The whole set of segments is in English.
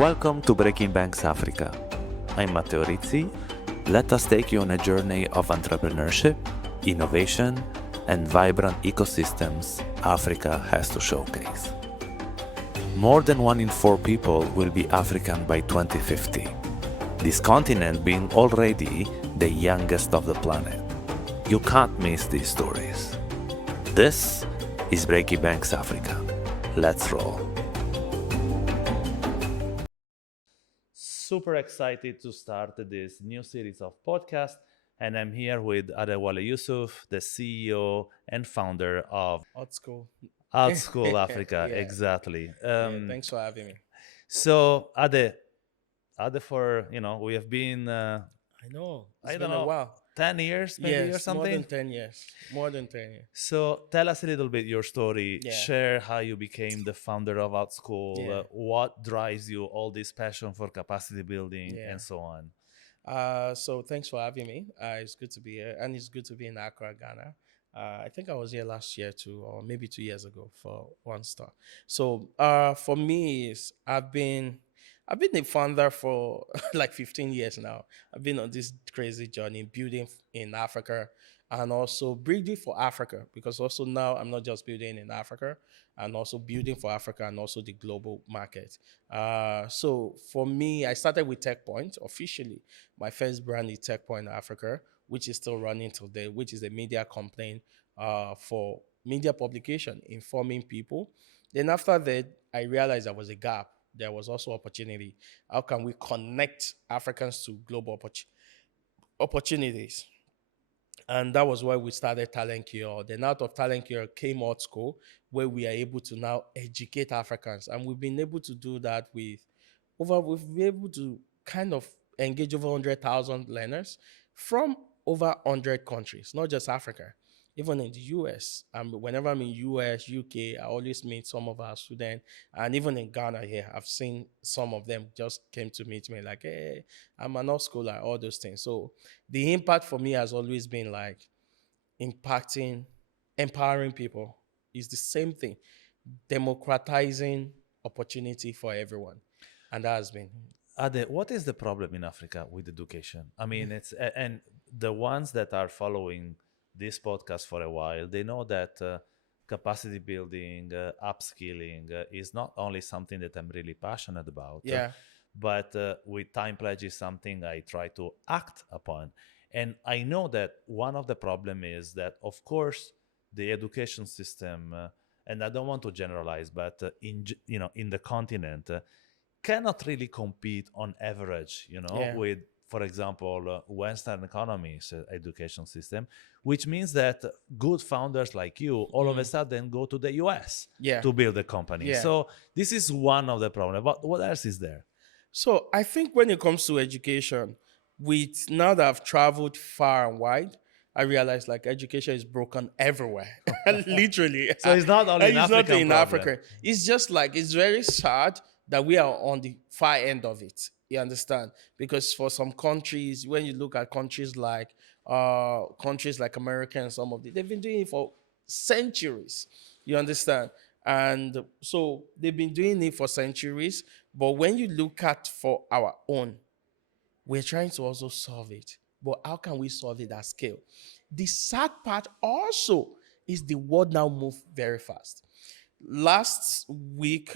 Welcome to Breaking Banks Africa. I'm Matteo Rizzi. Let us take you on a journey of entrepreneurship, innovation, and vibrant ecosystems Africa has to showcase. More than 1 in 4 people will be African by 2050, this continent being already the youngest of the planet. You can't miss these stories. This is Breaking Banks Africa. Let's roll. Super excited to start this new series of podcasts, and I'm here with Adewale Yusuf, the CEO and founder of AltSchool. AltSchool Africa. Yeah. Exactly. Thanks for having me. So Ade, for we have been I know. I It's don't been a know while. 10 years maybe or Yes, more than something. 10 years. More than 10 years. So tell us a little bit your story. Yeah. Share how you became the founder of AltSchool. Yeah. What drives you, all this passion for capacity building, Yeah. and so on. So thanks for having me. It's good to be here, and it's good to be in Accra, Ghana. I think I was here last year too, or maybe 2 years ago for One Star. So for me, I've been a founder for like 15 years now. I've been on this crazy journey building in Africa and also building for Africa, because also now I'm not just building in Africa and also building for Africa and also the global market. So for me, I started with TechPoint officially. My first brand is TechPoint Africa, which is still running today, which is a media complaint for media publication, informing people. Then after that, I realized there was a gap. There was also opportunity. How can we connect Africans to global opportunities? And that was why we started Talent Cure. Then out of Talent Cure came AltSchool, where we are able to now educate Africans. And we've been able to do that we've been able to kind of engage over 100,000 learners from over 100 countries, not just Africa, even in the US. Whenever I'm in US, UK, I always meet some of our students. And even in Ghana here, I've seen some of them just came to meet me like, hey, I'm an scholar, all those things. So the impact for me has always been like impacting, empowering people. Is the same thing, democratizing opportunity for everyone. And that has been. Ade, what is the problem in Africa with education? I mean, and the ones that are following this podcast for a while, they know that capacity building, upskilling is not only something that I'm really passionate about, Yeah. but with Time Pledge is something I try to act upon. And I know that one of the problem is that, of course, the education system, and I don't want to generalize, but in the continent, cannot really compete on average, Yeah. with, for example, Western economies education system, which means that good founders like you all of a sudden go to the US Yeah. to build a company. Yeah. So this is one of the problems. But what else is there? So I think when it comes to education, with now that I've traveled far and wide, I realize like education is broken everywhere, literally. So it's not only an It's not African in problem. Africa. It's just like it's very sad that we are on the far end of it. You understand? Because for some countries, when you look at countries like America and some of they've been doing it for centuries. You understand? And so they've been doing it for centuries. But when you look at for our own, we're trying to also solve it. But how can we solve it at scale? The sad part also is the world now move very fast. Last week,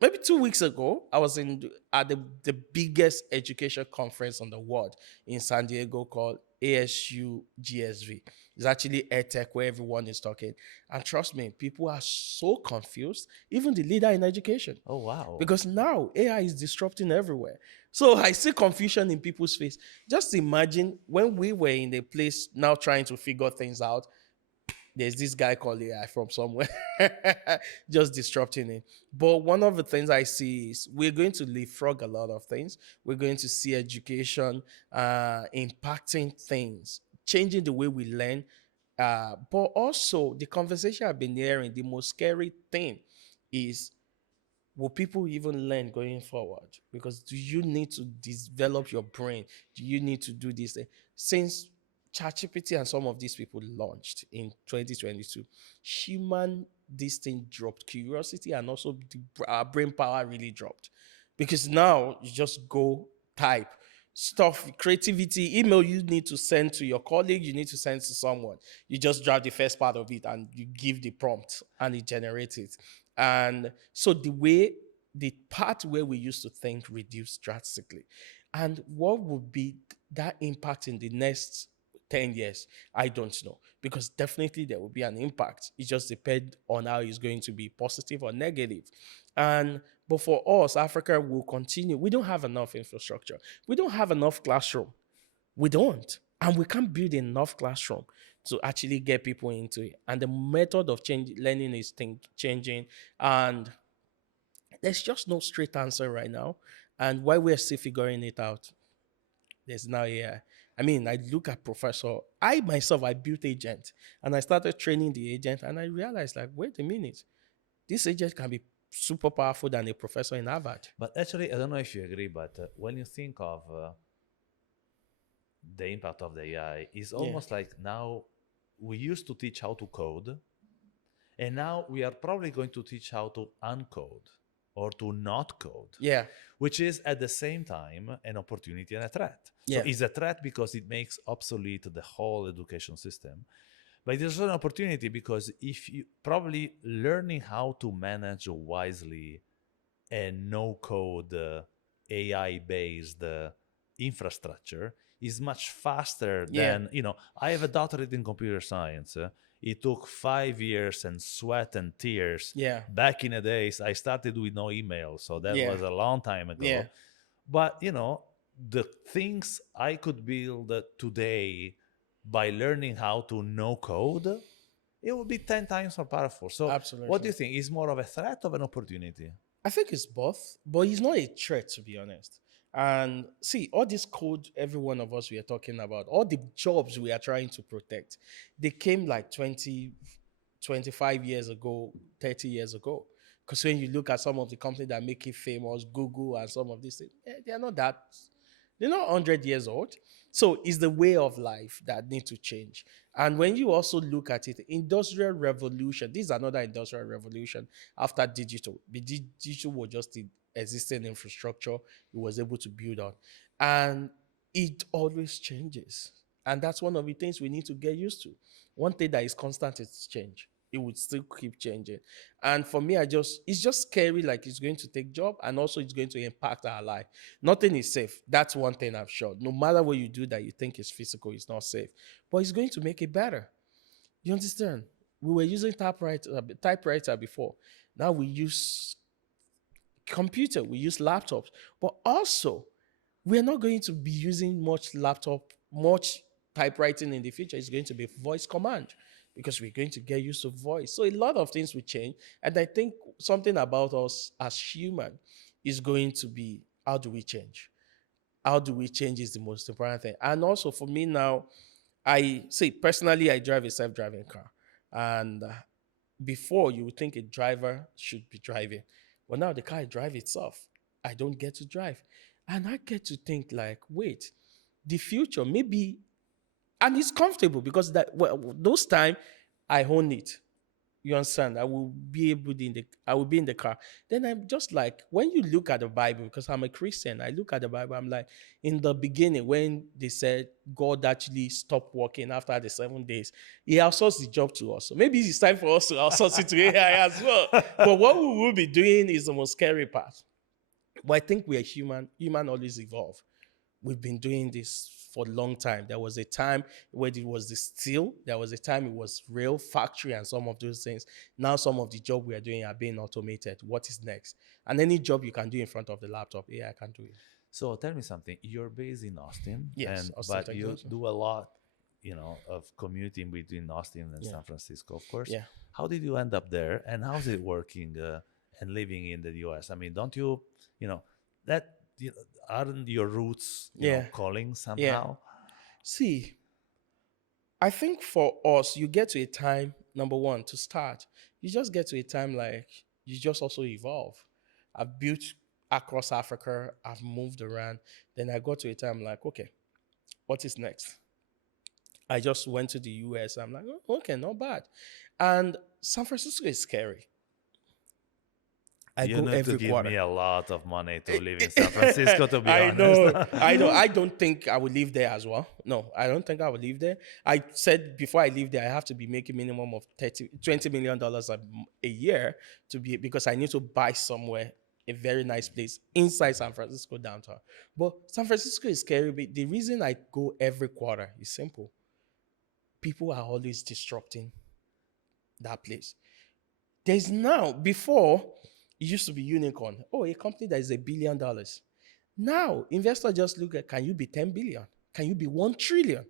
maybe 2 weeks ago, I was at the biggest education conference on the world in San Diego called ASU GSV. It's actually EdTech where everyone is talking. And trust me, people are so confused, even the leader in education. Oh, wow. Because now AI is disrupting everywhere. So I see confusion in people's face. Just imagine when we were in a place now trying to figure things out, there's this guy called AI from somewhere just disrupting it. But one of the things I see is we're going to leapfrog a lot of things. We're going to see education impacting things, changing the way we learn. But also, the conversation I've been hearing, the most scary thing is, will people even learn going forward? Because do you need to develop your brain? Do you need to do this thing? Since ChatGPT and some of these people launched in 2022, human this thing dropped. Curiosity and also the brain power really dropped. because now you just go type stuff, creativity, email you need to send to your colleague, you need to send to someone. You just drag the first part of it and you give the prompt and it generates it. And so the part where we used to think reduced drastically. And what would be that impact in the next 10 years? I don't know. Because definitely there will be an impact. It just depends on how it's going to be positive or negative. And but for us, Africa will continue. We don't have enough infrastructure. We don't have enough classroom. We don't. And we can't build enough classroom to actually get people into it. And the method of learning is changing. And there's just no straight answer right now. And while we're still figuring it out, there's now AI. I mean, I look at professor. I myself, I built agent, and I started training the agent, and I realized, like, wait a minute, this agent can be super powerful than a professor in Harvard. But actually, I don't know if you agree, but when you think of the impact of the AI, it's Yeah. almost like now we used to teach how to code, and now we are probably going to teach how to uncode or to not code. Yeah. Which is at the same time an opportunity and a threat. Yeah. So it's a threat because it makes obsolete the whole education system. But there's an opportunity because if you probably learning how to manage wisely a no code AI based infrastructure is much faster Yeah. than, I have a doctorate in computer science. It took 5 years and sweat and tears. Yeah. Back in the days, I started with no email. So that Yeah. was a long time ago. Yeah. But, the things I could build today by learning how to no code, it would be 10 times more powerful. So Absolutely. what do you think? Is more of a threat or an opportunity? I think it's both, but it's not a threat, to be honest. And see, all this code, every one of us we are talking about, all the jobs we are trying to protect, they came like 20, 25 years ago, 30 years ago. Because when you look at some of the companies that make it famous, Google and some of these things, they're not that, they're not 100 years old. So it's the way of life that need to change. And when you also look at it, industrial revolution, this is another industrial revolution after digital. The digital was just the existing infrastructure it was able to build on. And it always changes. And that's one of the things we need to get used to. One thing that is constant is change. It would still keep changing. And for me, it's just scary, like it's going to take job and also it's going to impact our life. Nothing is safe. That's one thing I'm sure. No matter what you do that you think is physical, it's not safe. But it's going to make it better. You understand? We were using typewriter before. Now we use computer, we use laptops. But also, we're not going to be using much typewriting in the future. It's going to be voice command because we're going to get used to voice. So a lot of things will change. And I think something about us as human is going to be, how do we change? How do we change is the most important thing. And also for me now, I say personally, I drive a self-driving car. And before you would think a driver should be driving. Well, now the car drives itself. I don't get to drive. And I get to think like, wait, the future maybe, and it's comfortable because those time I own it. You understand? I will be in the car. Then I'm just like, when you look at the Bible, because I'm a Christian, I look at the Bible, I'm like, in the beginning, when they said God actually stopped working after the 7 days, he outsourced the job to us. So maybe it's time for us to outsource it to AI as well. But what we will be doing is the most scary part. But I think we are human. Human always evolve. We've been doing this for a long time. There was a time where it was the steel. There was a time it was rail factory and some of those things. Now some of the job we are doing are being automated. What is next? And any job you can do in front of the laptop, AI can do it. So tell me something. You're based in Austin, Yes, Austin, but you Texas. do a lot, of commuting between Austin and San Francisco, of course. Yeah. How did you end up there, and how's it working and living in the U.S.? I mean, don't you, that aren't your roots, calling somehow? See, I think for us, you get to a time, number one, to start, you just get to a time like you just also evolve. I've built across Africa, I've moved around. Then I got to a time like, okay, what is next? I just went to the US. I'm like, oh, okay, not bad. And San Francisco is scary. I You go need to every give me quarter. a lot of money to live in San Francisco, to be I honest. know, I know. I don't think I will live there as well. No, I don't think I will live there. I said before I leave there, I have to be making minimum of $20 million a year to be, because I need to buy somewhere, a very nice place inside San Francisco downtown. But San Francisco is scary. But the reason I go every quarter is simple. People are always disrupting that place. There's now, before, it used to be unicorn. Oh, a company that is $1 billion. Now, investors just look at, can you be 10 billion? Can you be 1 trillion?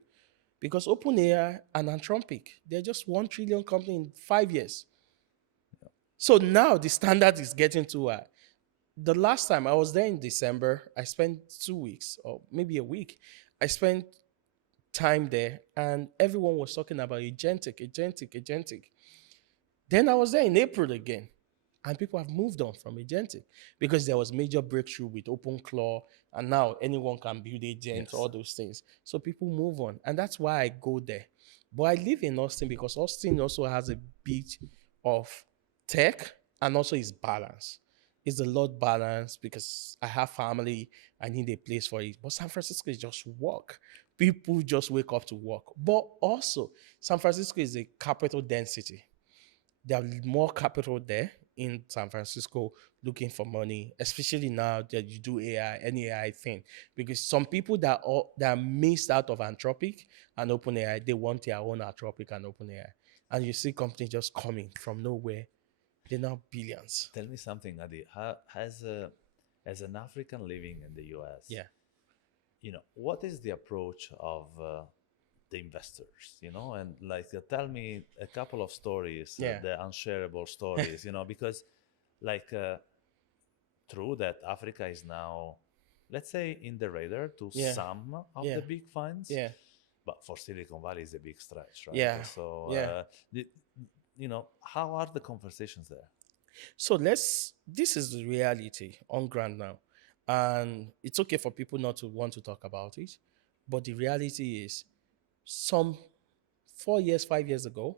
Because OpenAI and Anthropic, they're just 1 trillion company in 5 years. So now the standard is getting too high. The last time I was there in December, I spent 2 weeks or maybe a week. I spent time there and everyone was talking about agentic. Then I was there in April again, and people have moved on from agentic because there was major breakthrough with OpenClaw, and now anyone can build agents, Yes. all those things. So people move on, and that's why I go there. But I live in Austin because Austin also has a bit of tech and also is balance. It's a lot balanced because I have family. I need a place for it. But San Francisco is just work. People just wake up to work. But also, San Francisco is a capital density. There are more capital there in San Francisco looking for money, especially now that you do AI, any AI thing. Because some people that are missed out of Anthropic and OpenAI, they want their own Anthropic and OpenAI. And you see companies just coming from nowhere. They're now billions. Tell me something, Adi. As an African living in the US, Yeah. what is the approach of the investors, and like tell me a couple of stories, Yeah. the unshareable stories, because like true that Africa is now, let's say, in the radar to Yeah. some of Yeah. the big funds, Yeah. but for Silicon Valley is a big stretch, right? Yeah. So, Yeah. how are the conversations there? So this is the reality on ground now. And it's okay for people not to want to talk about it. But the reality is, some 4 years, 5 years ago,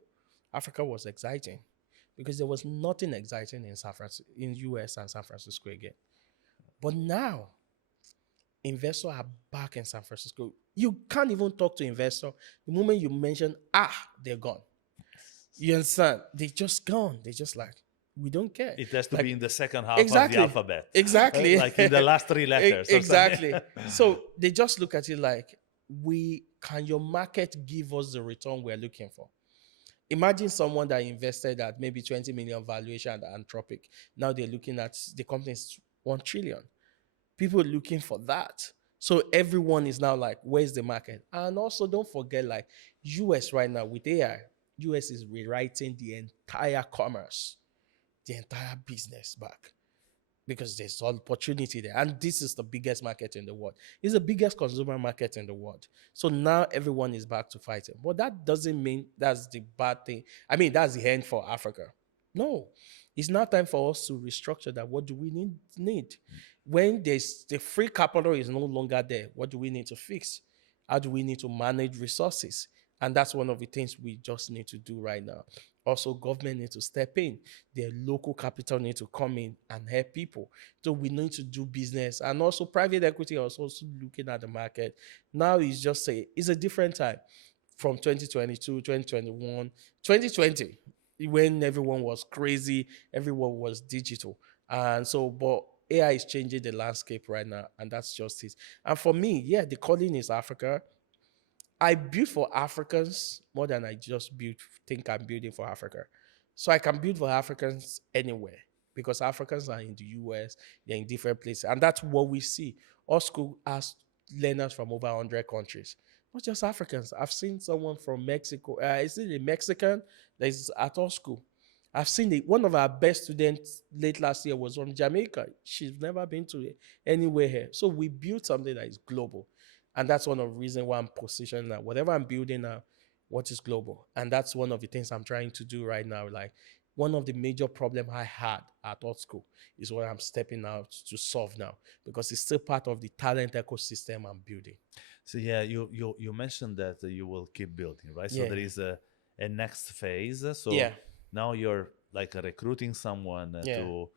Africa was exciting because there was nothing exciting in in US and San Francisco again. But now, investors are back in San Francisco. You can't even talk to investor. The moment you mention, they're gone. You understand? They just gone. They just like, we don't care. It has to Like, be in the second half of the exactly. alphabet, Exactly. like in the last three letters or something. Exactly. So they just look at it like, can your market give us the return we're looking for? Imagine someone that invested at maybe 20 million valuation at Anthropic. Now they're looking at the company's 1 trillion. People are looking for that. So everyone is now like, where's the market? And also don't forget, like, US right now with AI, US is rewriting the entire commerce, the entire business back, because there's opportunity there. And this is the biggest market in the world. It's the biggest consumer market in the world. So now everyone is back to fighting. But that doesn't mean that's the bad thing. I mean, that's the end for Africa. No. It's now time for us to restructure that. What do we need? When there's the free capital is no longer there, what do we need to fix? How do we need to manage resources? And that's one of the things we just need to do right now. Also, government need to step in. The local capital need to come in and help people. So we need to do business. And also private equity is also looking at the market. Now it's a different time from 2022, 2021, 2020, when everyone was crazy, everyone was digital. And so, but AI is changing the landscape right now, and that's just it. And for me, yeah, the calling is Africa. I build for Africans more than I just think I'm building for Africa. So I can build for Africans anywhere because Africans are in the US, they're in different places. And that's what we see. AltSchool has learners from over 100 countries, not just Africans. I've seen someone from Mexico. Is it a Mexican that is at AltSchool? I've seen it. One of our best students late last year was from Jamaica. She's never been to anywhere here. So we built something that is global. And that's one of the reasons why I'm positioning that whatever I'm building now, what is global? And that's one of the things I'm trying to do right now. Like, one of the major problem I had at AltSchool is what I'm stepping out to solve now, because it's still part of the talent ecosystem I'm building. So yeah, you mentioned that you will keep building, right? So Yeah. there is a next phase. So Yeah. now you're like recruiting someone Yeah. to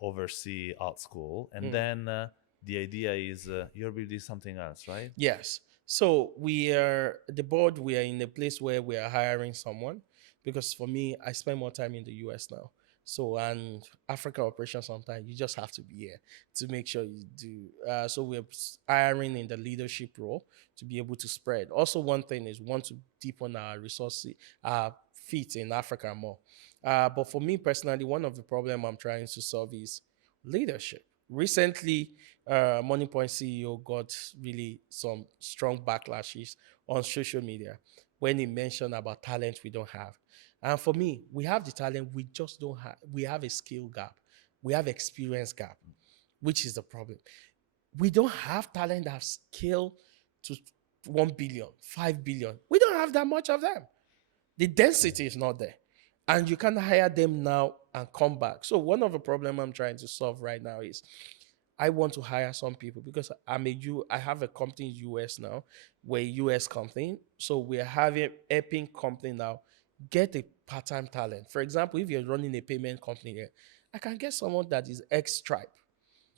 oversee AltSchool, and Mm. then the idea is you're building something else, right? Yes. So we are the board. We are in a place where we are hiring someone because for me, I spend more time in the US now. So and Africa operations sometimes you just have to be here to make sure you do. So we're hiring in the leadership role to be able to spread. Also, one thing is want to deepen our resources, our feet in Africa more. But for me personally, one of the problem I'm trying to solve is leadership. Recently, Money Point CEO got really some strong backlashes on social media when he mentioned about talent we don't have. And for me, we have the talent, we just don't have. We have a skill gap, we have experience gap, which is the problem. We don't have talent that have skill to 1 billion, 5 billion. We don't have that much of them. The density is not there. And you can hire them now and come back. So one of the problem I'm trying to solve right now is I want to hire some people because I have a company in US now. We're a US company. So we're having helping company now get a part-time talent. For example, if you're running a payment company here, I can get someone that is ex Stripe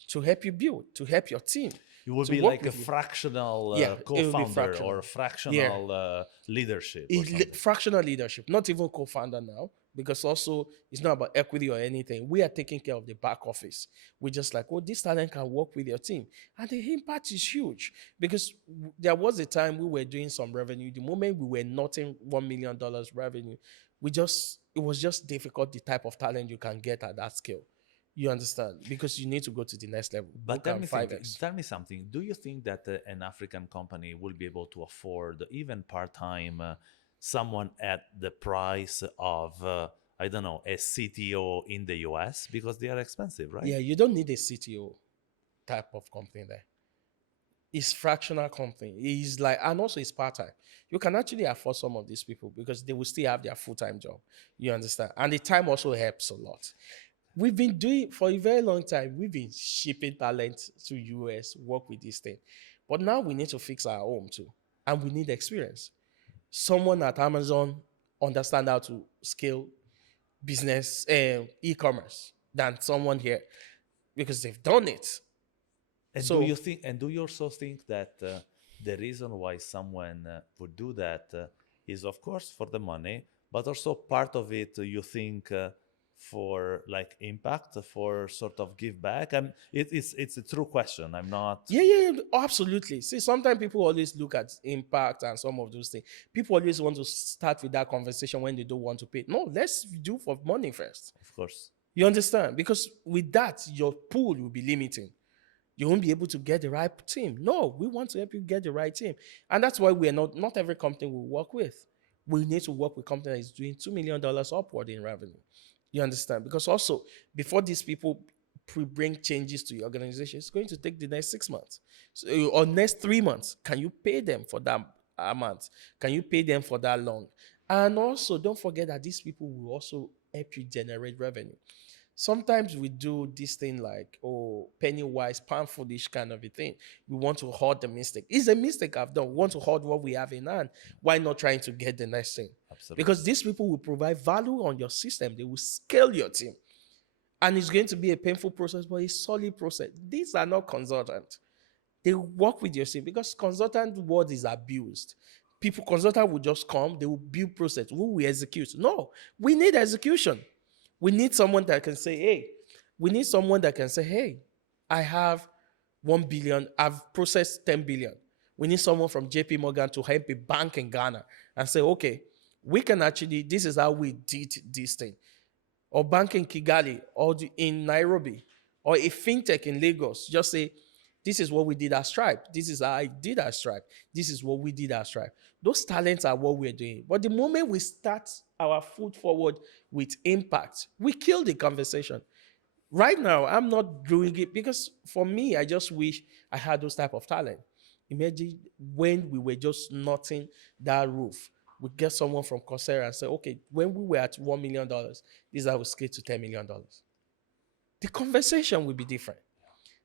to help you build, to help your team, You will to be work like a with you. fractional Yeah, it will be co-founder or fractional. Yeah, fractional leadership or something. fractional leadership, not even co-founder now, because also it's not about equity or anything. We are taking care of the back office. We're just like, oh, this talent can work with your team. And the impact is huge because there was a time we were doing some revenue. The moment we were not in $1 million revenue, it was just difficult the type of talent you can get at that scale. You understand? Because you need to go to the next level. But Book and 5x. tell me something. Do you think that an African company will be able to afford even part-time someone at the price of I don't know, a CTO in the US because they are expensive, right? Yeah, you don't need a CTO type of company there. It's fractional company. It's like, and also it's part time. You can actually afford some of these people because they will still have their full time job. You understand? And the time also helps a lot. We've been doing for a very long time. We've been shipping talent to US, work with this thing, but now we need to fix our home too, and we need experience. Someone at Amazon understand how to scale business, e-commerce than someone here because they've done it. And do So you think? And do you also think that the reason why someone would do that is, of course, for the money, but also part of it, you think, for like impact, for sort of give back? And it's a true question. I'm not. yeah, absolutely. See, sometimes people always look at impact and some of those things. People always want to start with that conversation when they don't want to pay. No, let's do for money first. Of course. You understand? Because with that, your pool will be limiting. You won't be able to get the right team. No, we want to help you get the right team. And that's why we're not every company we work with. We need to work with company that is doing $2 million upward in revenue. You understand? Because also, before these people bring changes to your organization, it's going to take the next 6 months. So, or next 3 months. Can you pay them for that amount? Can you pay them for that long? And also, don't forget that these people will also help you generate revenue. Sometimes we do this thing like, oh, penny wise, pound foolish kind of a thing. We want to hoard the mistake. It's a mistake I've done. We want to hoard what we have in hand. Why not trying to get the next thing? Absolutely. Because these people will provide value on your system. They will scale your team. And it's going to be a painful process, but a solid process. These are not consultants. They work with your team because consultant word is abused. Consultant will just come, they will build process. Who will execute? No, we need execution. We need someone that can say, hey, I have 1 billion, I've processed 10 billion. We need someone from JP Morgan to help a bank in Ghana and say, okay, we can actually, this is how we did this thing. Or bank in Kigali, or in Nairobi, or a fintech in Lagos. Just say, this is what we did at Stripe. This is how I did at Stripe. This is what we did at Stripe. Those talents are what we're doing. But the moment we start our foot forward with impact, we kill the conversation. Right now, I'm not doing it because for me, I just wish I had those type of talent. Imagine when we were just knotting that roof. We get someone from Coursera and say, okay, when we were at $1 million, this is how we scale to $10 million. The conversation will be different.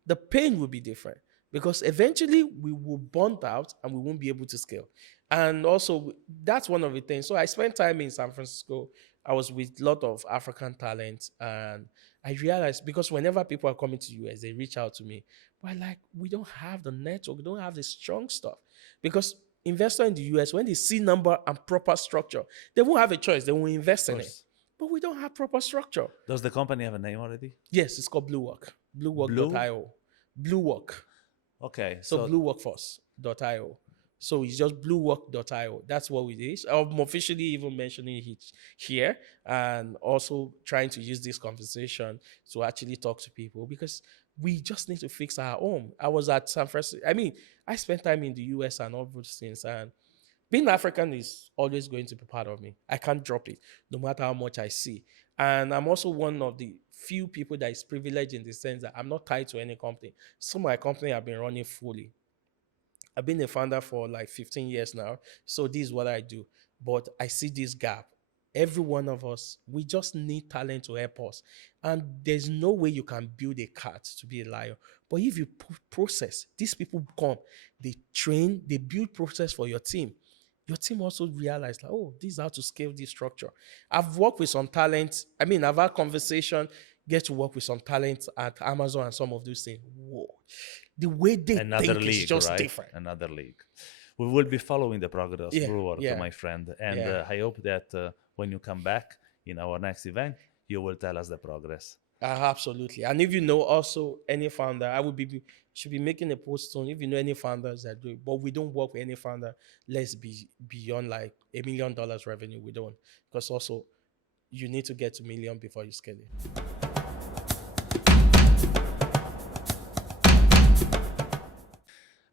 The pain will be different because eventually we will burn out and we won't be able to scale. And also, that's one of the things. So I spent time in San Francisco. I was with a lot of African talent, and I realized because whenever people are coming to US, they reach out to me. But like, we don't have the network, we don't have the strong stuff. Because investor in the US, when they see number and proper structure, they won't have a choice. They will invest Of in it. course. But we don't have proper structure. Does the company have a name already? Yes, it's called Blue Work. Blue? Bluework.io. Blue Work. Okay. So So blueworkforce.io. So it's just bluework.io. That's what we did. I'm officially even mentioning it here and also trying to use this conversation to actually talk to people because we just need to fix our home. I was at San Francisco. I mean, I spent time in the US and all those things. And being African is always going to be part of me. I can't drop it, no matter how much I see. And I'm also one of the few people that is privileged in the sense that I'm not tied to any company. Some of my company have been running fully. I've been a founder for like 15 years now. So this is what I do. But I see this gap. Every one of us, we just need talent to help us. And there's no way you can build a cat to be a lion. But if you process, these people come, they train, they build process for your team also realize like, oh, this is how to scale this structure. I've worked with some talent. I mean, I've had conversation, get to work with some talent at Amazon and some of those things. Whoa. The way they another think is league, just right? different. Another league. We will be following the progress, Yeah, Brewer, yeah, my friend. And yeah. I hope that when you come back in our next event, you will tell us the progress. Absolutely. And if you know also any founder, I would be should be making a post soon. If you know any founders that do it, but we don't work with any founder. Let's be beyond like $1 million revenue. We don't, because also you need to get to million before you scale it.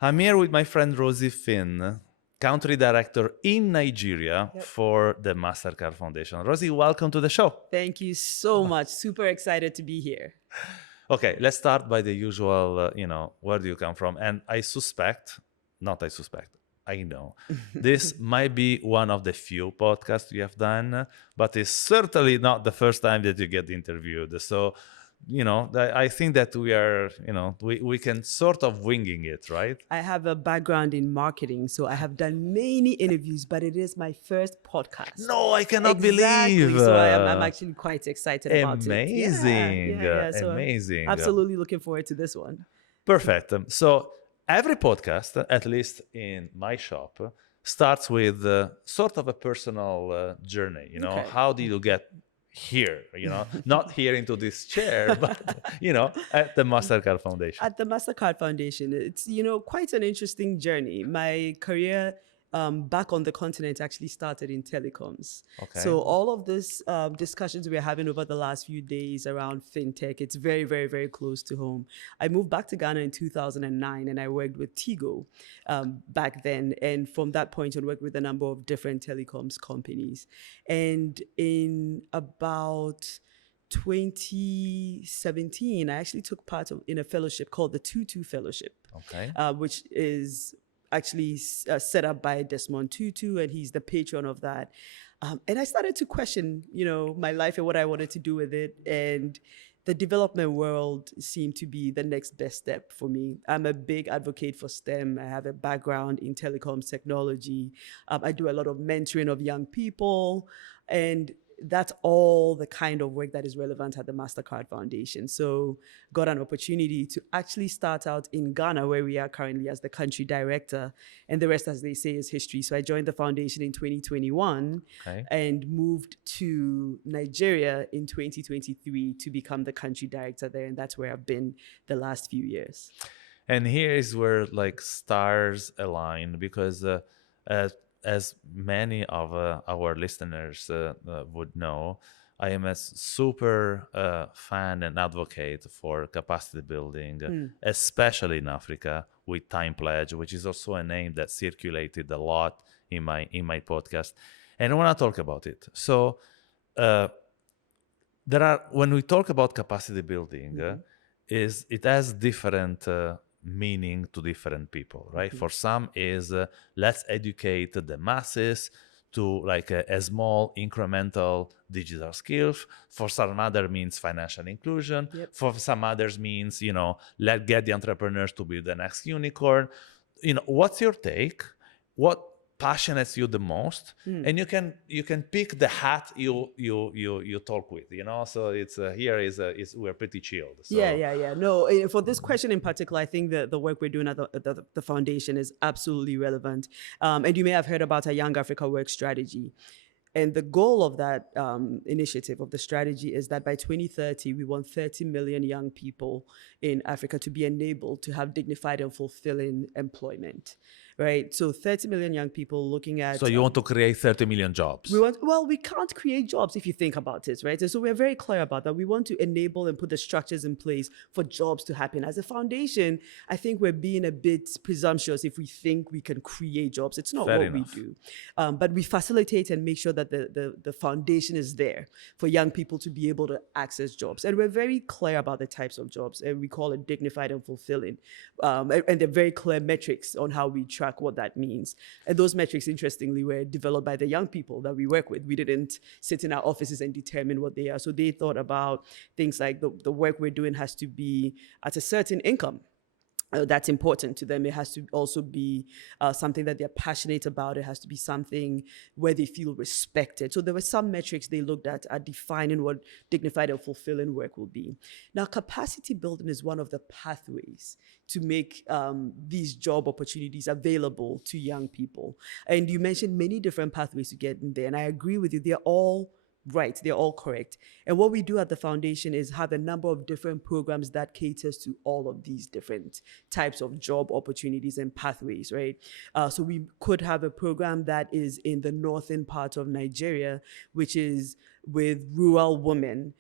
I'm here with my friend Rosy Fynn, country director in Nigeria for the Mastercard Foundation. Rosy, welcome to the show. Thank you so much. Super excited to be here. Okay, let's start by the usual, where do you come from? And I know this might be one of the few podcasts you have done, but it's certainly not the first time that you get interviewed. So, I think that we are, we can sort of winging it, right? I have a background in marketing, so I have done many interviews, but it is my first podcast. No, I cannot Exactly. believe. So I'm actually quite excited about it. Amazing. So Amazing. absolutely looking forward to this one. Perfect. So every podcast, at least in my shop, starts with sort of a personal journey. Okay. How did you get here? Not here into this chair, but at the Mastercard Foundation. At the Mastercard Foundation, it's quite an interesting journey. My career back on the continent actually started in telecoms. Okay. So all of this discussions we're having over the last few days around fintech, it's very, very, very close to home. I moved back to Ghana in 2009 and I worked with Tigo back then. And from that point on, worked with a number of different telecoms companies. And in about 2017, I actually took part in a fellowship called the 2-2 Fellowship, Okay. which is actually set up by Desmond Tutu, and he's the patron of that. And I started to question, my life and what I wanted to do with it. And the development world seemed to be the next best step for me. I'm a big advocate for STEM. I have a background in telecoms technology. I do a lot of mentoring of young people, and that's all the kind of work that is relevant at the Mastercard Foundation. So got an opportunity to actually start out in Ghana, where we are currently as the country director, and the rest, as they say, is history. So I joined the foundation in 2021 and moved to Nigeria in 2023 to become the country director there. And that's where I've been the last few years. And here is where like stars align, because as many of our listeners would know, I am a super fan and advocate for capacity building, especially in Africa, with Time Pledge, which is also a name that circulated a lot in my podcast. And I want to talk about it. So when we talk about capacity building, it has different meaning to different people, right? For some is let's educate the masses to like a small incremental digital skills. For some other means financial inclusion. For some others means, let's get the entrepreneurs to build the next unicorn. What's your take? What passionates you the most, and you can pick the hat you talk with, so it's here is we're pretty chilled. So Yeah. No, for this question in particular, I think the work we're doing at the foundation is absolutely relevant. And you may have heard about a Young Africa Work strategy. And the goal of that initiative, of the strategy, is that by 2030, we want 30 million young people in Africa to be enabled to have dignified and fulfilling employment, right? So 30 million young people looking at... So you want to create 30 million jobs? We can't create jobs if you think about it, right? And so we're very clear about that. We want to enable and put the structures in place for jobs to happen. As a foundation, I think we're being a bit presumptuous if we think we can create jobs. It's not Fair what enough. we do. But we facilitate and make sure that the foundation is there for young people to be able to access jobs. And we're very clear about the types of jobs, and we call it dignified and fulfilling. And there are very clear metrics on how we track what that means. And those metrics, interestingly, were developed by the young people that we work with. We didn't sit in our offices and determine what they are. So they thought about things like the work we're doing has to be at a certain income. That's important to them. It has to also be something that they're passionate about. It has to be something where they feel respected. So there were some metrics they looked at defining what dignified and fulfilling work will be. Now, capacity building is one of the pathways to make these job opportunities available to young people. And you mentioned many different pathways to get in there. And I agree with you. They're all right. They're all correct. And what we do at the foundation is have a number of different programs that caters to all of these different types of job opportunities and pathways, right? So we could have a program that is in the northern part of Nigeria, which is with rural women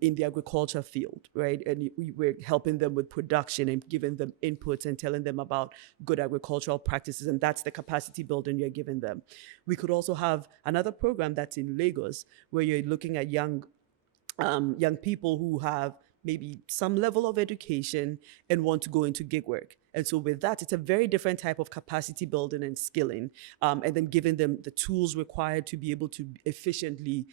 in the agriculture field, right? And we're helping them with production and giving them inputs and telling them about good agricultural practices, and that's the capacity building you're giving them. We could also have another program that's in Lagos, where you're looking at young people who have maybe some level of education and want to go into gig work. And so with that, it's a very different type of capacity building and skilling, and then giving them the tools required to be able to efficiently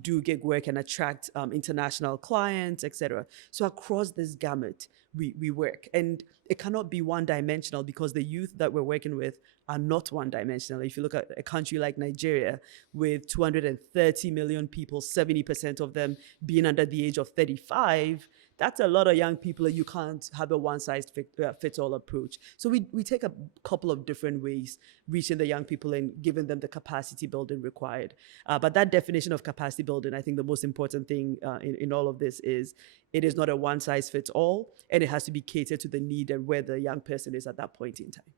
do gig work and attract international clients, etc. So across this gamut, we work. And it cannot be one-dimensional because the youth that we're working with are not one-dimensional. If you look at a country like Nigeria with 230 million people, 70% of them being under the age of 35, that's a lot of young people, and you can't have a one-size-fits-all approach. So we take a couple of different ways, reaching the young people and giving them the capacity building required. But that definition of capacity building, I think the most important thing in all of this is it is not a one-size-fits-all, and it has to be catered to the need and where the young person is at that point in time.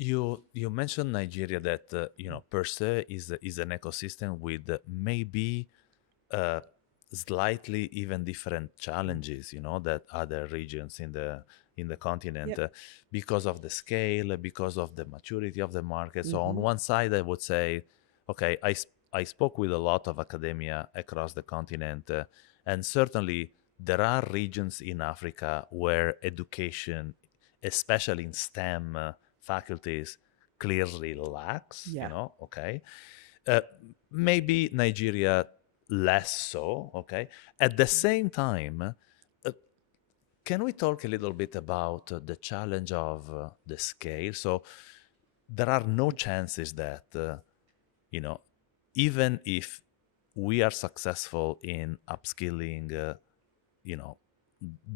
You mentioned Nigeria that per se is an ecosystem with maybe slightly even different challenges, that other regions in the continent, Yep. Because of the scale, because of the maturity of the market. So on one side, I would say, okay, I spoke with a lot of academia across the continent, and certainly there are regions in Africa where education, especially in STEM faculties, clearly lacks. Yeah. Okay, maybe Nigeria less so. Okay, at the same time, can we talk a little bit about the challenge of the scale? So there are no chances that even if we are successful in upskilling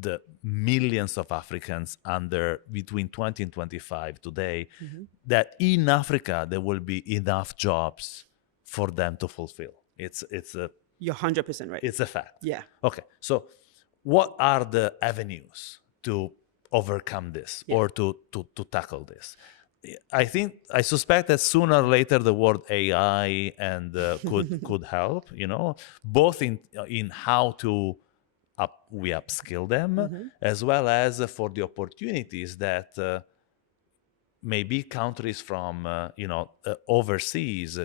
the millions of Africans between 20 and 25 today, that in Africa there will be enough jobs for them to fulfill. You're 100% right. It's a fact. Yeah. Okay. So what are the avenues to overcome this or to tackle this? I suspect that sooner or later the word AI and could help, both in how to we upskill them, as well as for the opportunities that maybe countries from overseas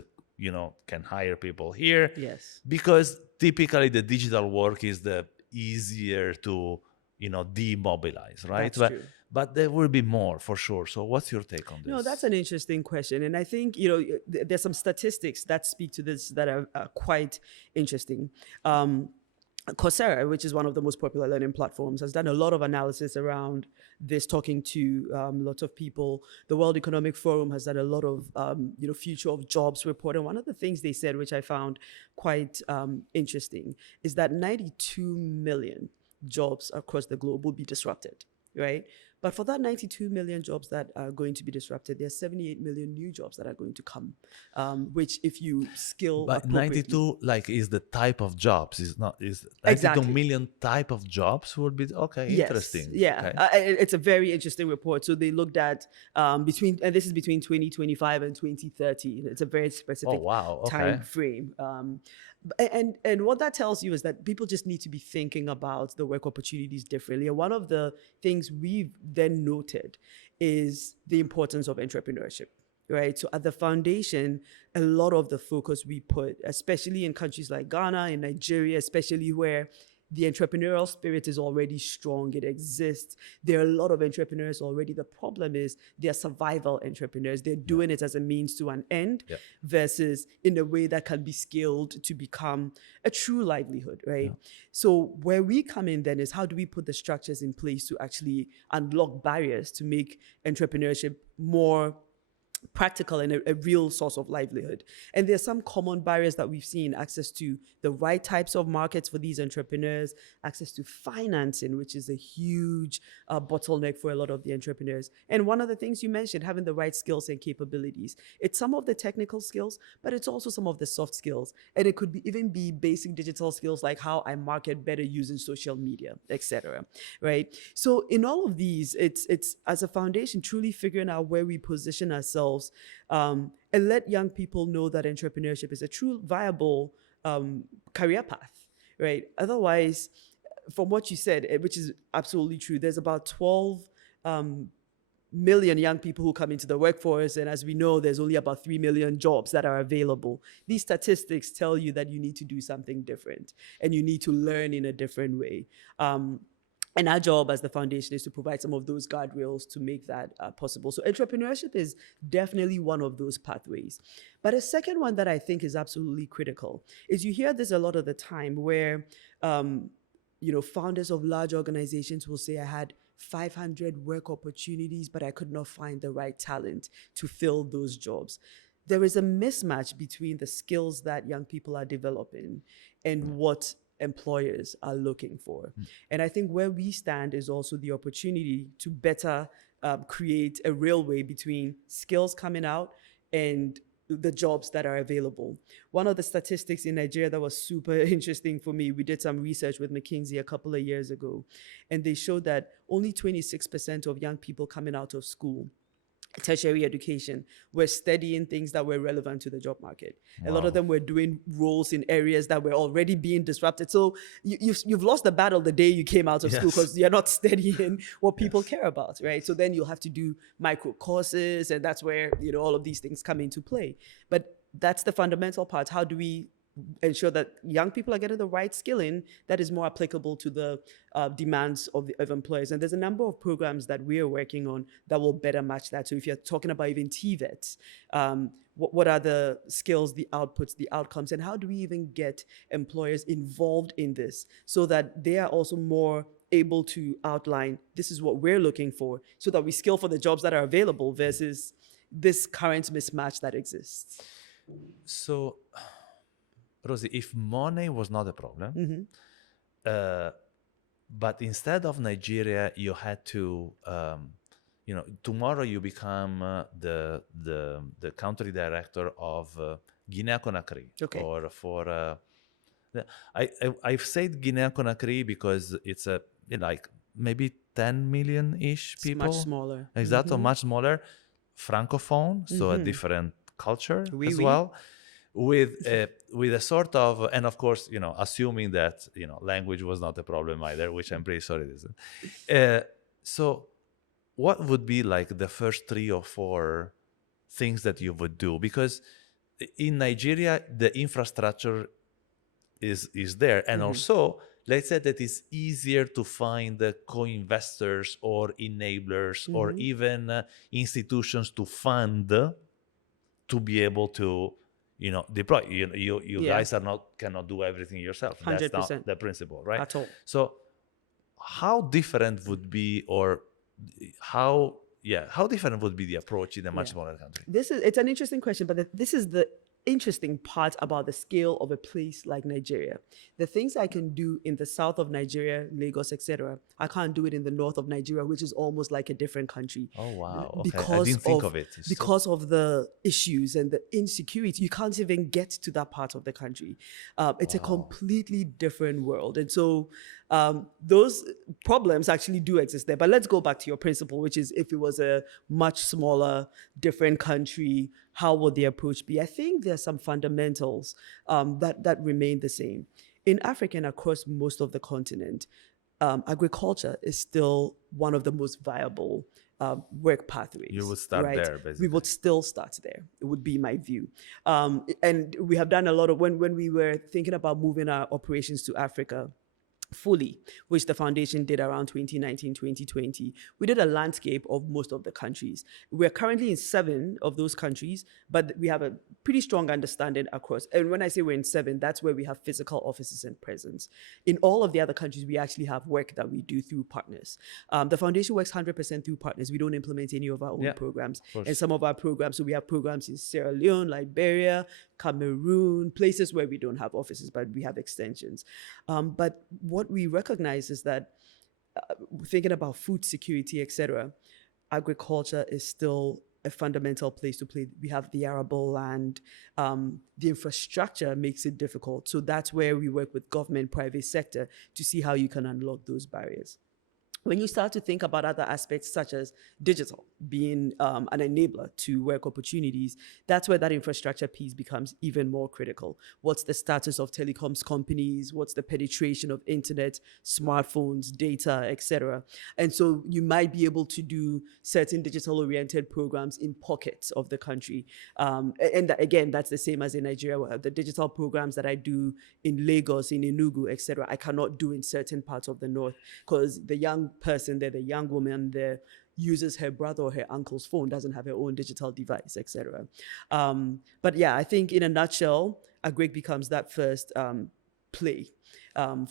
can hire people here. Yes. Because typically the digital work is the easier to demobilize, right? That's true. But there will be more for sure. So what's your take on this? No, that's an interesting question. And I think, there's some statistics that speak to this that are quite interesting. Coursera, which is one of the most popular learning platforms, has done a lot of analysis around this, talking to lots of people. The World Economic Forum has done a lot of, future of jobs report. And one of the things they said, which I found quite interesting, is that 92 million jobs across the globe will be disrupted, right? But for that 92 million jobs that are going to be disrupted, there's 78 million new jobs that are going to come, which if you skill But appropriately. 92 like is the type of jobs, is not is 92 Exactly. million type of jobs would be okay, Yes, interesting. yeah. Okay. It's a very interesting report. So they looked at and this is between 2025 and 2030. It's a very specific wow, okay. time frame. And what that tells you is that people just need to be thinking about the work opportunities differently. And one of the things we've then noted is the importance of entrepreneurship. Right. So at the foundation, a lot of the focus we put, especially in countries like Ghana, in Nigeria, especially where the entrepreneurial spirit is already strong, it exists. There are a lot of entrepreneurs already. The problem is they're survival entrepreneurs. They're doing it as a means to an end versus in a way that can be scaled to become a true livelihood, right? So where we come in then is how do we put the structures in place to actually unlock barriers to make entrepreneurship more practical and a real source of livelihood. And there's some common barriers that we've seen: access to the right types of markets for these entrepreneurs, access to financing, which is a huge bottleneck for a lot of the entrepreneurs. And one of the things you mentioned, having the right skills and capabilities. It's some of the technical skills, but it's also some of the soft skills. And it could even be basic digital skills like how I market better using social media, etc. Right? So in all of these, it's as a foundation, truly figuring out where we position ourselves and let young people know that entrepreneurship is a true viable career path, right? Otherwise, from what you said, which is absolutely true, there's about 12 million young people who come into the workforce, and as we know, there's only about 3 million jobs that are available. These statistics tell you that you need to do something different and you need to learn in a different way. And our job as the foundation is to provide some of those guardrails to make that possible. So entrepreneurship is definitely one of those pathways. But a second one that I think is absolutely critical is you hear this a lot of the time where, founders of large organizations will say, I had 500 work opportunities, but I could not find the right talent to fill those jobs. There is a mismatch between the skills that young people are developing and what employers are looking for. And I think where we stand is also the opportunity to better create a railway between skills coming out and the jobs that are available. One of the statistics in Nigeria that was super interesting for me, we did some research with McKinsey a couple of years ago, and they showed that only 26% of young people coming out of school, tertiary education, were studying things that were relevant to the job market. Wow. A lot of them were doing roles in areas that were already being disrupted. So you've lost the battle the day you came out of school because you're not studying what people care about, right? So then you'll have to do micro courses, and that's where all of these things come into play. But that's the fundamental part. How do we ensure that young people are getting the right skilling that is more applicable to the demands of employers? And there's a number of programs that we are working on that will better match that. So if you're talking about even TVETs, what are the skills, the outputs, the outcomes, and how do we even get employers involved in this so that they are also more able to outline, this is what we're looking for, so that we skill for the jobs that are available versus this current mismatch that exists. So, Rosy, if money was not a problem, but instead of Nigeria, you had to, tomorrow you become the country director of Guinea-Conakry. Okay. Or for, I've said Guinea-Conakry because it's like maybe 10 million-ish people. It's much smaller. Exactly, much smaller. Francophone, so a different culture as well. With a sort of, and of course, assuming that, language was not a problem either, which I'm pretty sure it isn't. So what would be like the first 3 or 4 things that you would do? Because in Nigeria, the infrastructure is there. And also, let's say that it's easier to find co-investors or enablers or even institutions to fund to be able to deploy. You Yeah. guys cannot do everything yourself. That's 100%. not the principle, right? At all. So how different would be, or how different would be the approach in a much smaller country? It's an interesting question, but this is the interesting part about the scale of a place like Nigeria. The things I can do in the south of Nigeria, Lagos, etc., I can't do it in the north of Nigeria, which is almost like a different country. Oh wow! Okay, I didn't think of it. Because of the issues and the insecurity, you can't even get to that part of the country. It's a completely different world, and so those problems actually do exist there. But let's go back to your principle, which is if it was a much smaller, different country, how would the approach be? I think there's some fundamentals that remain the same. In Africa and across most of the continent, agriculture is still one of the most viable work pathways. You would start there, basically. We would still start there. It would be my view. And we have done a lot of, when we were thinking about moving our operations to Africa fully, which the foundation did around 2019, 2020. We did a landscape of most of the countries. We're currently in 7 of those countries, but we have a pretty strong understanding across. And when I say we're in 7, that's where we have physical offices and presence. In all of the other countries, we actually have work that we do through partners. The foundation works 100% through partners. We don't implement any of our own programs. And some of our programs, so we have programs in Sierra Leone, Liberia, Cameroon, places where we don't have offices, but we have extensions. But what we recognize is that thinking about food security, etc., agriculture is still a fundamental place to play. We have the arable land. The infrastructure makes it difficult. So that's where we work with government, private sector to see how you can unlock those barriers. When you start to think about other aspects such as digital being an enabler to work opportunities, that's where that infrastructure piece becomes even more critical. What's the status of telecoms companies? What's the penetration of internet, smartphones, data, etc.? And so you might be able to do certain digital-oriented programs in pockets of the country. And again, that's the same as in Nigeria. The digital programs that I do in Lagos, in Enugu, etc., I cannot do in certain parts of the north because the young person there, the young woman there, uses her brother or her uncle's phone, doesn't have her own digital device, etc. But yeah, I think in a nutshell, Agric becomes that first play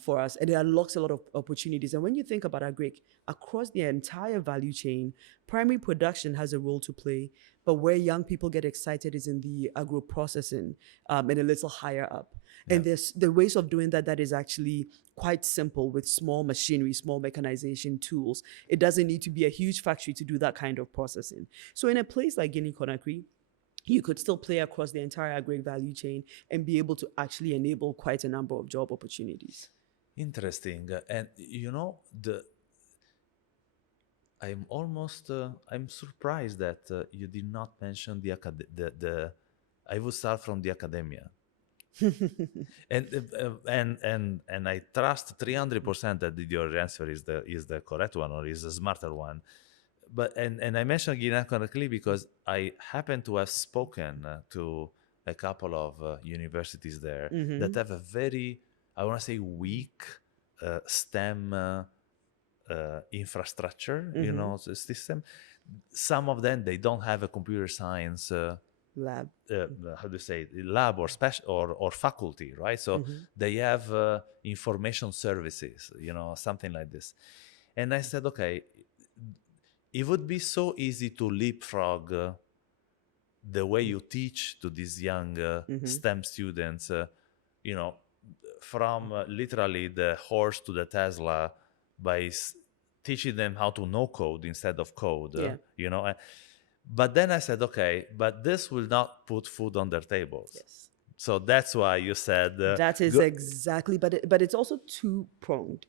for us, and it unlocks a lot of opportunities. And when you think about Agric, across the entire value chain, primary production has a role to play, but where young people get excited is in the agro-processing and a little higher up. And there's the ways of doing that is actually quite simple with small machinery, small mechanization tools. It doesn't need to be a huge factory to do that kind of processing. So in a place like Guinea-Conakry, you could still play across the entire agri value chain and be able to actually enable quite a number of job opportunities. Interesting. And I'm surprised that you did not mention I would start from the academia. and I trust 300% that your answer is the correct one or is the smarter one. But and I mentioned Guinea-Conakry because I happen to have spoken to a couple of universities there that have a very, I want to say, weak STEM infrastructure, system. Some of them, they don't have a computer science lab. How do you say, lab or special or faculty, right? So they have information services, something like this. And I said, okay, it would be so easy to leapfrog the way you teach to these young STEM students, from literally the horse to the Tesla by teaching them how to know code instead of code, But then I said, okay, but this will not put food on their tables. Yes. So that's why you said... that is exactly, but it's also two-pronged.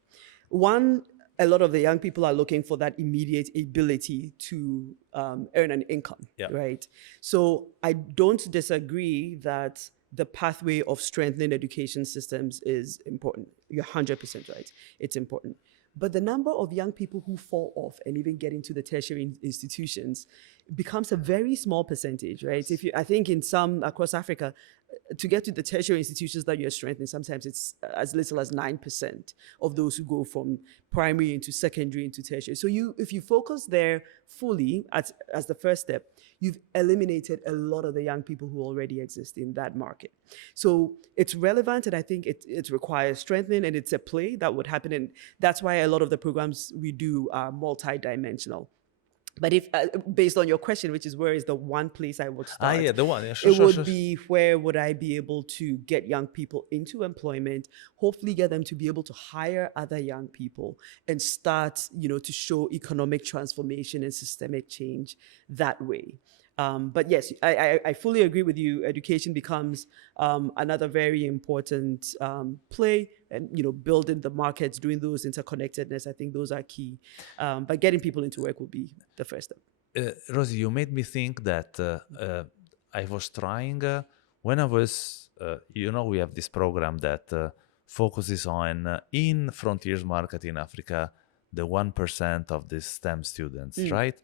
One, a lot of the young people are looking for that immediate ability to earn an income, right? So I don't disagree that the pathway of strengthening education systems is important. You're 100% right. It's important. But the number of young people who fall off and even get into the tertiary institutions becomes a very small percentage, right? I think in some across Africa, to get to the tertiary institutions that you're strengthening, sometimes it's as little as 9% of those who go from primary into secondary into tertiary. So if you focus there fully as the first step, you've eliminated a lot of the young people who already exist in that market. So it's relevant, and I think it requires strengthening, and it's a play that would happen. And that's why a lot of the programs we do are multidimensional. But if, based on your question, which is where is the one place I would start? Yeah, the one. Yeah, sure, it would sure. be where would I be able to get young people into employment, hopefully get them to be able to hire other young people and start, to show economic transformation and systemic change that way. But yes, I fully agree with you. Education becomes another very important play, and building the markets, doing those interconnectedness. I think those are key. But getting people into work will be the first step. Rosy, you made me think that I was trying when I was, we have this program that focuses on in frontiers market in Africa, the 1% of the STEM students, right?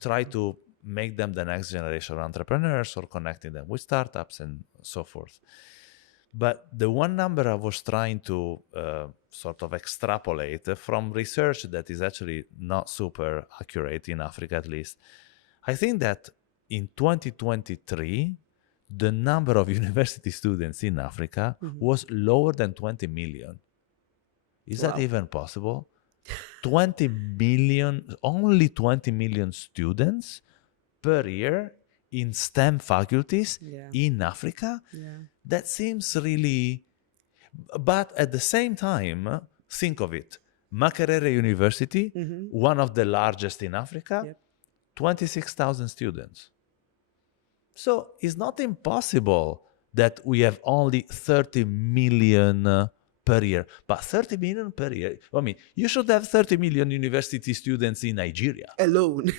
Try to make them the next generation of entrepreneurs or connecting them with startups and so forth. But the one number I was trying to sort of extrapolate from research that is actually not super accurate in Africa, at least, I think that in 2023, the number of university students in Africa was lower than 20 million. Is that even possible? 20 million, only 20 million students per year in STEM faculties in Africa? That seems really... But at the same time, think of it. Makerere University, one of the largest in Africa, 26,000 students. So it's not impossible that we have only 30 million per year. But 30 million per year, I mean, you should have 30 million university students in Nigeria. Alone.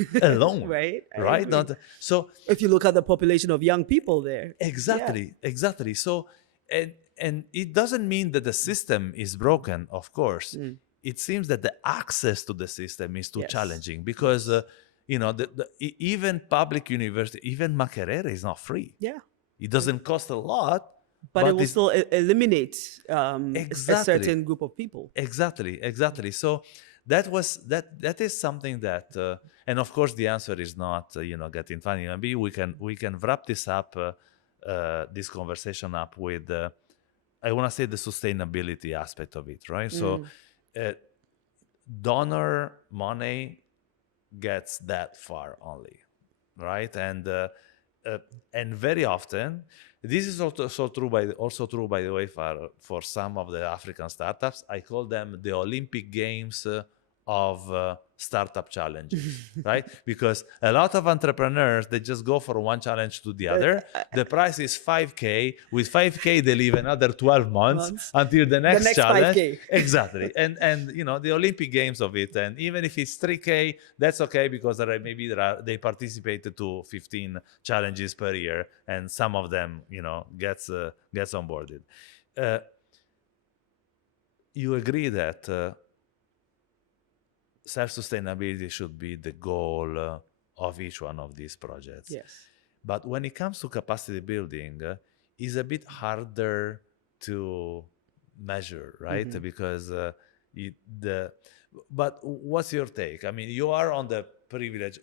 Right? Right? Not, so if you look at the population of young people there. Exactly. So, and it doesn't mean that the system is broken, of course. It seems that the access to the system is too challenging because, even public university, even Makerere is not free. It doesn't cost a lot. But it will still eliminate a certain group of people. Exactly. So that is something that, and of course the answer is not getting funny. Maybe we can wrap this up, this conversation up with I want to say the sustainability aspect of it, right? So donor money gets that far only, right? And very often. This is also true, by the way, for some of the African startups. I call them the Olympic Games of startup challenges, right? Because a lot of entrepreneurs, they just go from one challenge to the other. The price is 5K. With 5K, they live another 12 months until the next challenge. 5K. Exactly. And the Olympic Games of it. And even if it's 3K, that's okay because they participated to 15 challenges per year, and some of them, gets onboarded. You agree that self-sustainability should be the goal of each one of these projects. Yes. But when it comes to capacity building, it's a bit harder to measure, right? Because but what's your take? I mean, you are on the privilege.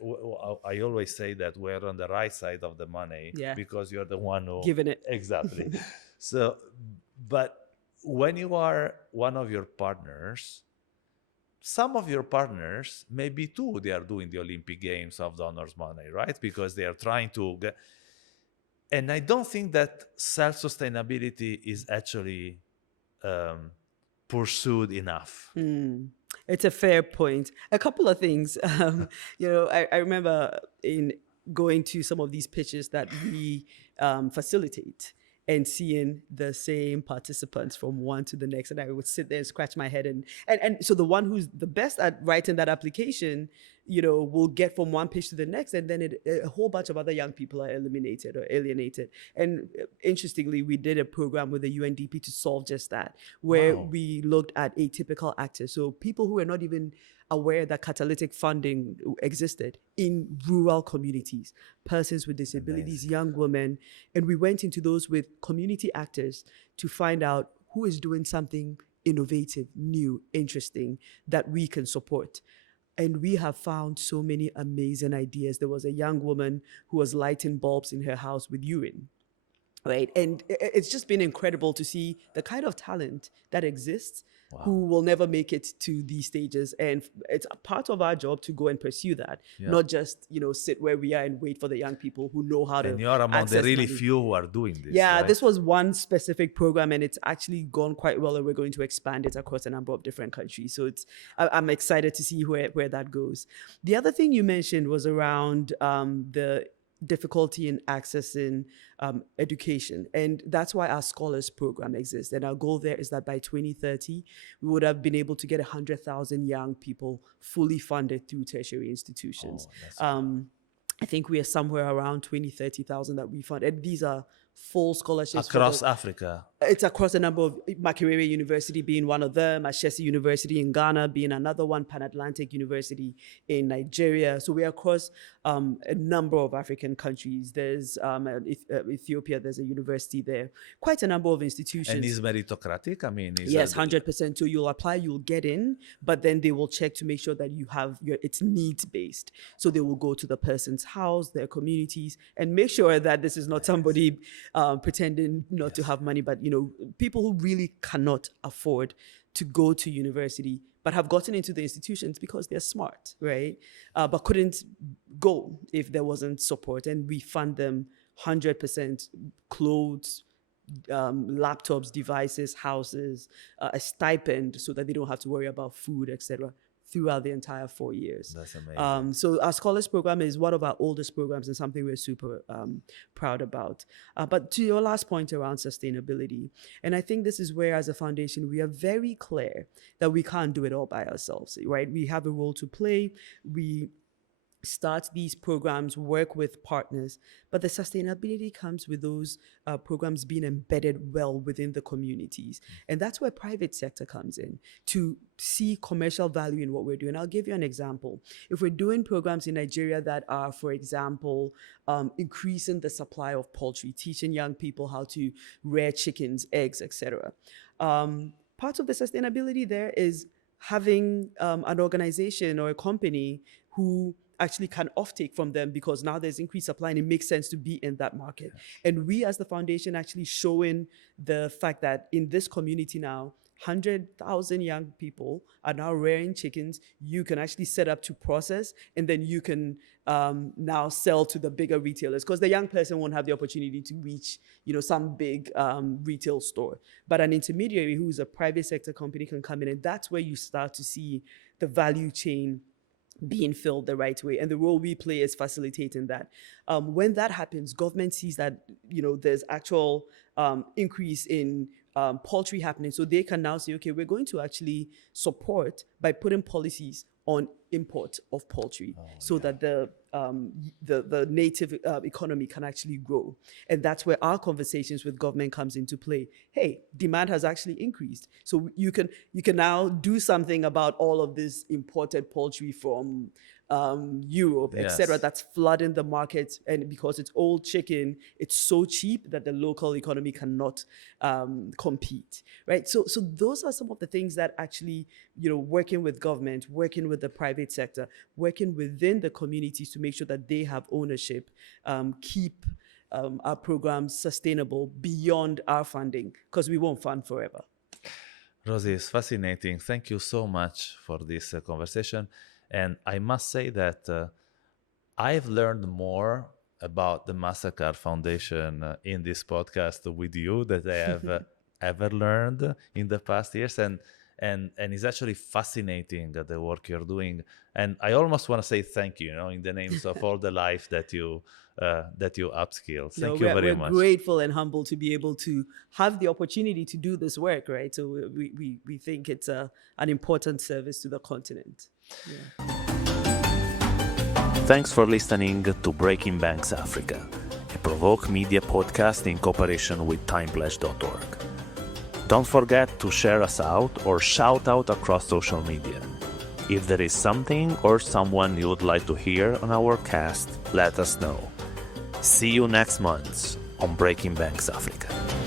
I always say that we're on the right side of the money because you're the one who... Given it. Exactly. So, but when you are one of your partners, some of your partners, maybe too, they are doing the Olympic Games of donors' money, right? Because they are trying to get... And I don't think that self-sustainability is actually pursued enough. It's a fair point. A couple of things. I remember in going to some of these pitches that we facilitate, and seeing the same participants from one to the next. And I would sit there and scratch my head. And so the one who's the best at writing that application will get from one pitch to the next, and then a whole bunch of other young people are eliminated or alienated. And interestingly, we did a program with the UNDP to solve just that, where we looked at atypical actors, so people who are not even aware that catalytic funding existed in rural communities, persons with disabilities, young women, and we went into those with community actors to find out who is doing something innovative, new, interesting that we can support. And we have found so many amazing ideas. There was a young woman who was lighting bulbs in her house with urine, right? And it's just been incredible to see the kind of talent that exists who will never make it to these stages. And it's a part of our job to go and pursue that, not just, sit where we are and wait for the young people who know how to And you're among the really few who are doing this, right? This was one specific program, and it's actually gone quite well, and we're going to expand it across a number of different countries. So I'm excited to see where that goes. The other thing you mentioned was around the difficulty in accessing education. And that's why our Scholars Program exists. And our goal there is that by 2030, we would have been able to get 100,000 young people fully funded through tertiary institutions. I think we are somewhere around 30,000 that we fund. And these are full scholarships. Across Africa. It's across a number of, Makerere University being one of them, Ashesi University in Ghana being another one, Pan-Atlantic University in Nigeria. So we're across a number of African countries. There's Ethiopia, there's a university there. Quite a number of institutions. And is meritocratic? I mean, yes, 100%. So you'll apply, you'll get in, but then they will check to make sure that you have it's needs-based. So they will go to the person's house, their communities, and make sure that this is not somebody pretending not to have money, but people who really cannot afford to go to university, but have gotten into the institutions because they're smart, right? But couldn't go if there wasn't support. And we fund them 100%, clothes, laptops, devices, houses, a stipend so that they don't have to worry about food, etc. throughout the entire 4 years. That's amazing. So our Scholars Program is one of our oldest programs and something we're super proud about. But to your last point around sustainability, and I think this is where as a foundation, we are very clear that we can't do it all by ourselves, right? We have a role to play. We start these programs, work with partners, but the sustainability comes with those programs being embedded well within the communities. And that's where private sector comes in to see commercial value in what we're doing. I'll give you an example. If we're doing programs in Nigeria that are, for example, increasing the supply of poultry, teaching young people how to rear chickens, eggs, etc. Part of the sustainability there is having an organization or a company who actually can offtake from them, because now there's increased supply and it makes sense to be in that market. And we as the foundation actually showing the fact that in this community now, 100,000 young people are now rearing chickens. You can actually set up to process, and then you can now sell to the bigger retailers, because the young person won't have the opportunity to reach, some big retail store. But an intermediary who's a private sector company can come in, and that's where you start to see the value chain being filled the right way. And the role we play is facilitating that. When that happens, government sees that, there's actual increase in poultry happening. So they can now say, okay, we're going to actually support by putting policies on import of poultry that the native economy can actually grow. And that's where our conversations with government comes into play. Hey, demand has actually increased. So you can now do something about all of this imported poultry from Europe, etc., that's flooding the market. And because it's old chicken, it's so cheap that the local economy cannot compete, right? So those are some of the things that actually, working with government, working with the private sector, working within the communities to make sure that they have ownership, keep our programs sustainable beyond our funding, because we won't fund forever. Rosy, it's fascinating. Thank you so much for this conversation. And I must say that I've learned more about the Mastercard Foundation in this podcast with you that I have ever learned in the past years. And it's actually fascinating the work you're doing. And I almost want to say thank you, in the names of all the life that you upskill. Thank you very much. We're grateful and humbled to be able to have the opportunity to do this work, right? So we think it's an important service to the continent. Yeah. Thanks for listening to Breaking Banks Africa, a Provoke Media podcast in cooperation with timepledge.org. Don't forget to share us out or shout out across social media. If there is something or someone you would like to hear on our cast, let us know. See you next month on Breaking Banks Africa.